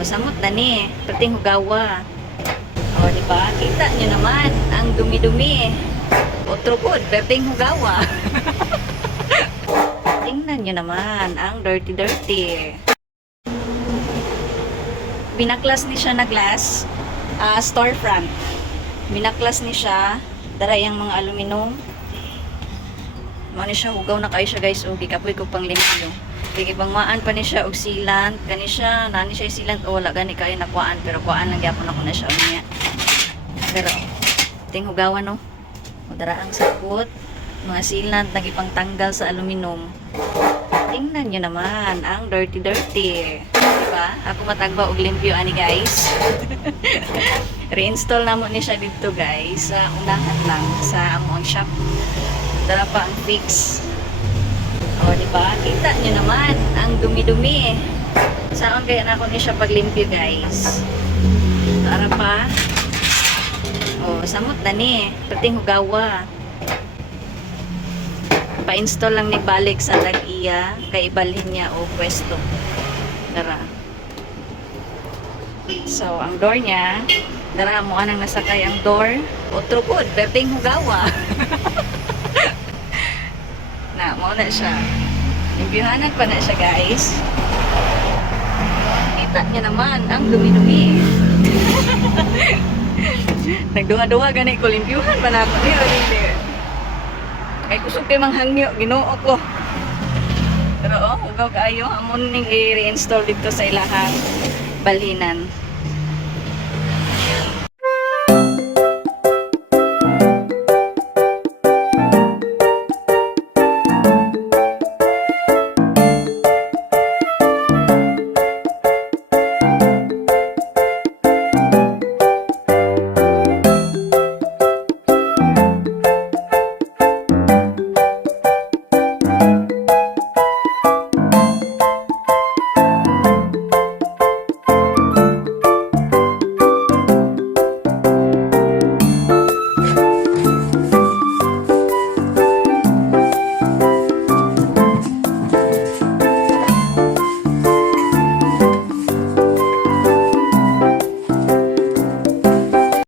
Samot na ni, perting hugawa. O, di ba? Kita nyo naman, ang dumi-dumi. Otro good, perting hugawa. Tingnan nyo naman, ang dirty-dirty. Binaklas ni siya na glass, storefront. Binaklas ni siya, darayang mga aluminum. Mano siya, hugaw na kayo siya guys, o gikapoy ko pang limpyo. Kikipangmaan pa ni siya og silant, kani siya, nani siya silant, o wala gani kayo nakuhaan, pero kuhaan lang gyapon ako na siya o niya. Pero, ting hugawan no, o daraang sakot, mga silant, nagipangtanggal sa aluminum. Tingnan nyo naman, ang dirty-dirty. Diba? Ako matagba og limpyo ani guys. Reinstall na mo ni siya dito guys, sa unahan lang, sa among shop. Dara pa ang fix. O, diba? Kita nyo naman, ang dumi-dumi. Saan kaya na ako ni siya paglimpyo guys. Dara pa. O, samot na ni, perting hugawa. Pa-install lang ni balik sa tag-iya kay ibalhin niya o pwesto. Dara. So, ang door niya, dara mo anang nasakay ang door. Otro good, perting hugawa. Na, mo na siya. Limpyuhanan pa na siya guys. Kita niya naman, ang dumi-dumi. Nagduwa-duwa gani ko, limpyuhan pa na ako niya. Kay kusog kay manghangyo, ginoo ko. Pero oh, hugaw kaayo, amon ning i-reinstall dito sa ilahang balhinan.